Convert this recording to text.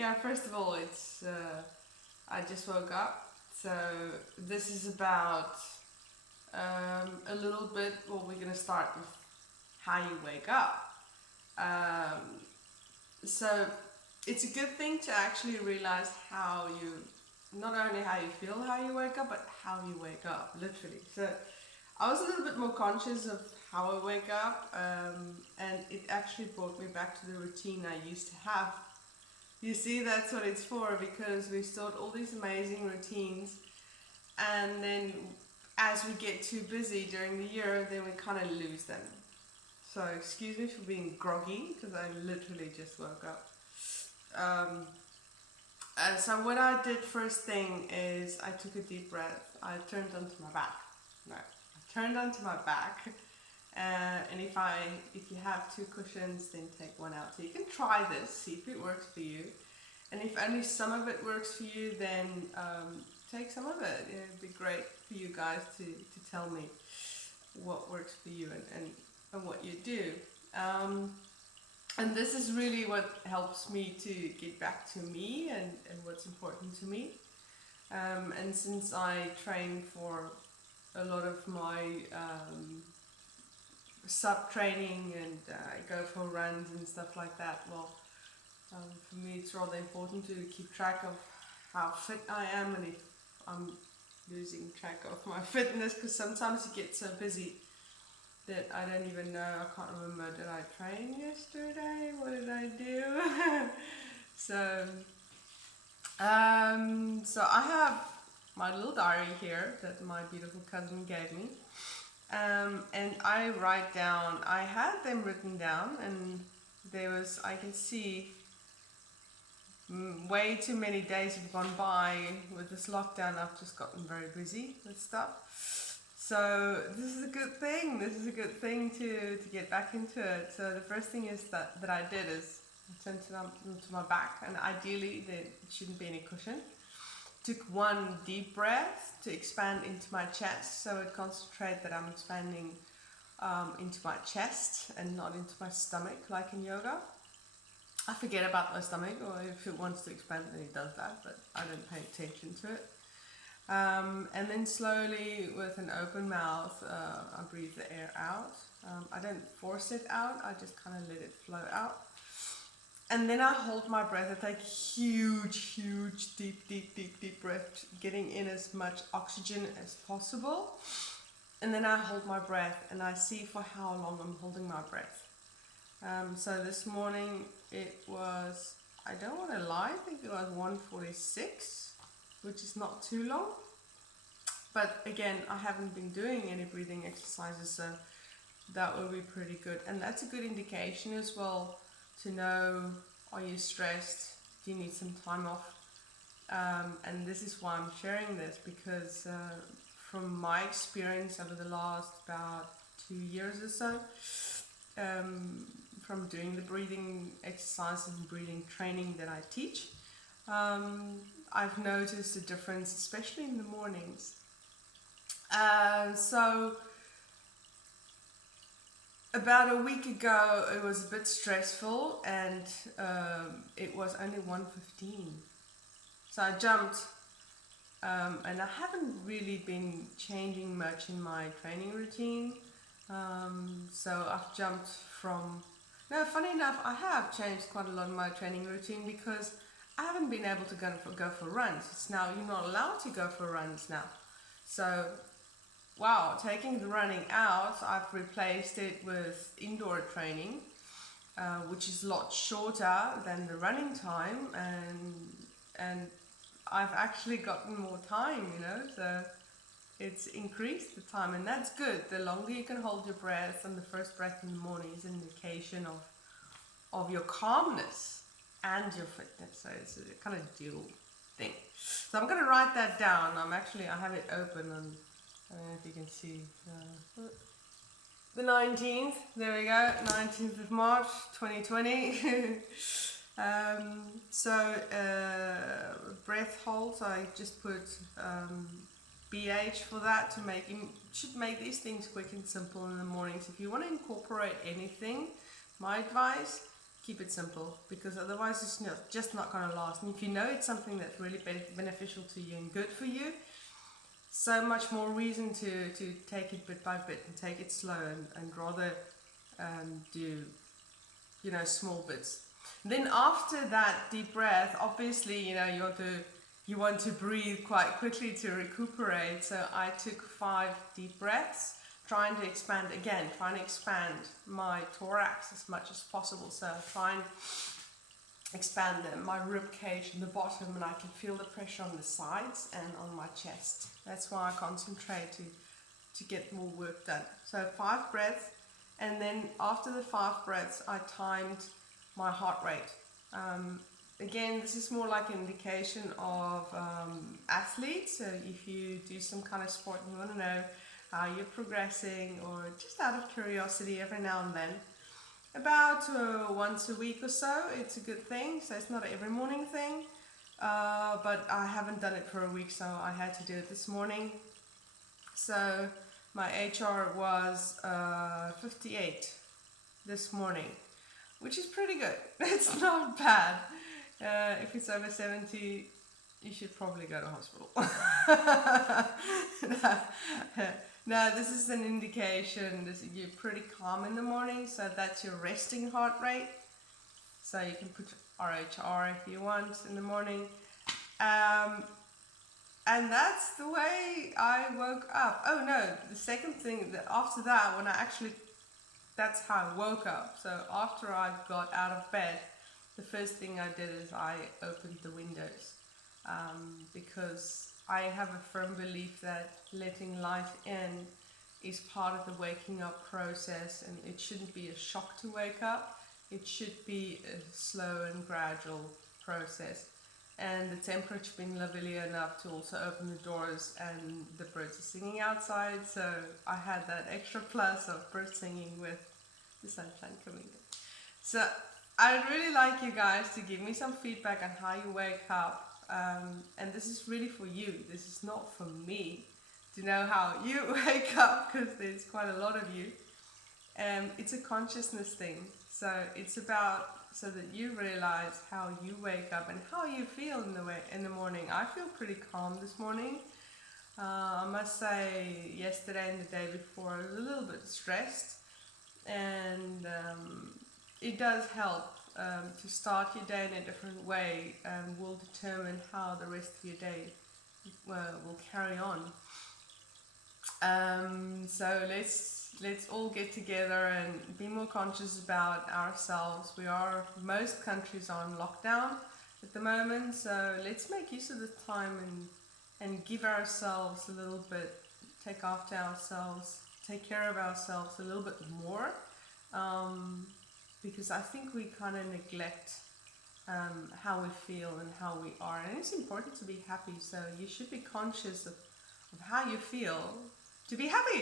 Yeah, first of all, it's I just woke up, so this is about a little bit. Well, we're gonna start with how you wake up. Um, so it's a good thing to actually realize how you, not only how you feel how you wake up, but how you wake up, literally. So I was a little bit more conscious of how I wake up, and it actually brought me back to the routine I used to have. You see, that's what it's for, because we start all these amazing routines, and then as we get too busy during the year, then we kind of lose them. So excuse me for being groggy, because I literally just woke up. Um, so what I did first thing is I took a deep breath. I turned onto my back. No, I turned onto my back. And if you have two cushions, then take one out. So you can try this, see if it works for you. And if only some of it works for you, then take some of it. It'd be great for you guys to tell me what works for you and what you do. And this is really what helps me to get back to me and what's important to me. And since I train for a lot of my sub training and go for runs and stuff like that, well, for me it's rather important to keep track of how fit I am and if I'm losing track of my fitness, because sometimes you get so busy that I don't even know. I can't remember, did I train yesterday? What did I do? so I have my little diary here that my beautiful cousin gave me, and I write down, I had them written down, and I can see way too many days have gone by with this lockdown. I've just gotten very busy with stuff. So this is a good thing. This is a good thing to get back into it. So the first thing is that I did is I turned to my back, and ideally there shouldn't be any cushion. Took one deep breath to expand into my chest. So it concentrate that I'm expanding into my chest and not into my stomach like in yoga. I forget about my stomach, or if it wants to expand, then it does that, but I don't pay attention to it. And then slowly, with an open mouth, I breathe the air out. I don't force it out, I just kind of let it flow out. And then I hold my breath. I take huge, deep breath, getting in as much oxygen as possible. And then I hold my breath, and I see for how long I'm holding my breath. So this morning it was, I don't want to lie, I think it was 1:46, which is not too long. But again, I haven't been doing any breathing exercises, so that will be pretty good. And that's a good indication as well to know, are you stressed? Do you need some time off? And this is why I'm sharing this, because from my experience over the last about 2 years or so, from doing the breathing exercises and breathing training that I teach, I've noticed a difference, especially in the mornings. So about a week ago it was a bit stressful, and it was only 1:15. So I jumped, and I haven't really been changing much in my training routine. So I've jumped from, no, funny enough, I have changed quite a lot in my training routine, because I haven't been able to go for runs. It's now, you're not allowed to go for runs now. So, wow, taking the running out, I've replaced it with indoor training, which is a lot shorter than the running time, and I've actually gotten more time, so it's increased the time, and that's good. The longer you can hold your breath, and the first breath in the morning is an indication of your calmness and your fitness. So it's a kind of dual thing. So I'm going to write that down. I have it open on, I don't know if you can see, the 19th, there we go, 19th of March 2020. Breath hold, I just put BH for that, should make these things quick and simple in the mornings. If you want to incorporate anything, my advice, Keep it simple, because otherwise it's just not going to last. And if you know it's something that's really beneficial to you and good for you, so much more reason to take it bit by bit and take it slow, and rather do, you know, small bits. Then after that deep breath, obviously, you know, you want to breathe quite quickly to recuperate. So I took 5 deep breaths, trying to expand my thorax as much as possible. So I try and expand my rib cage in the bottom, and I can feel the pressure on the sides and on my chest. That's why I concentrate to get more work done. So 5 breaths, and then after the 5 breaths, I timed my heart rate. Again, this is more like an indication of athletes. So if you do some kind of sport and you want to know how you're progressing, or just out of curiosity every now and then, about once a week or so, it's a good thing. So it's not an every morning thing, but I haven't done it for a week, so I had to do it this morning. So my HR was 58 this morning, which is pretty good. It's not bad. If it's over 70, you should probably go to hospital. No, this is an indication that you're pretty calm in the morning, so that's your resting heart rate. So you can put RHR if you want in the morning. And that's the way I woke up. Oh no, the second thing, that after that, that's how I woke up. So after I got out of bed, the first thing I did is I opened the windows, because I have a firm belief that letting light in is part of the waking up process, and it shouldn't be a shock to wake up. It should be a slow and gradual process. And the temperature being lovely enough to also open the doors, and the birds are singing outside, so I had that extra plus of birds singing with the sunshine coming in. So I'd really like you guys to give me some feedback on how you wake up. And this is really for you. This is not for me to know how you wake up, because there's quite a lot of you. It's a consciousness thing. So it's about, so that you realize how you wake up and how you feel in the morning. I feel pretty calm this morning. I must say, yesterday and the day before, I was a little bit stressed, and it does help. To start your day in a different way will determine how the rest of your day will carry on. So let's all get together and be more conscious about ourselves. Most countries are on lockdown at the moment, so let's make use of the time and give ourselves a little bit, take after ourselves, take care of ourselves a little bit more. Because I think we kind of neglect how we feel and how we are. And it's important to be happy, so you should be conscious of how you feel to be happy.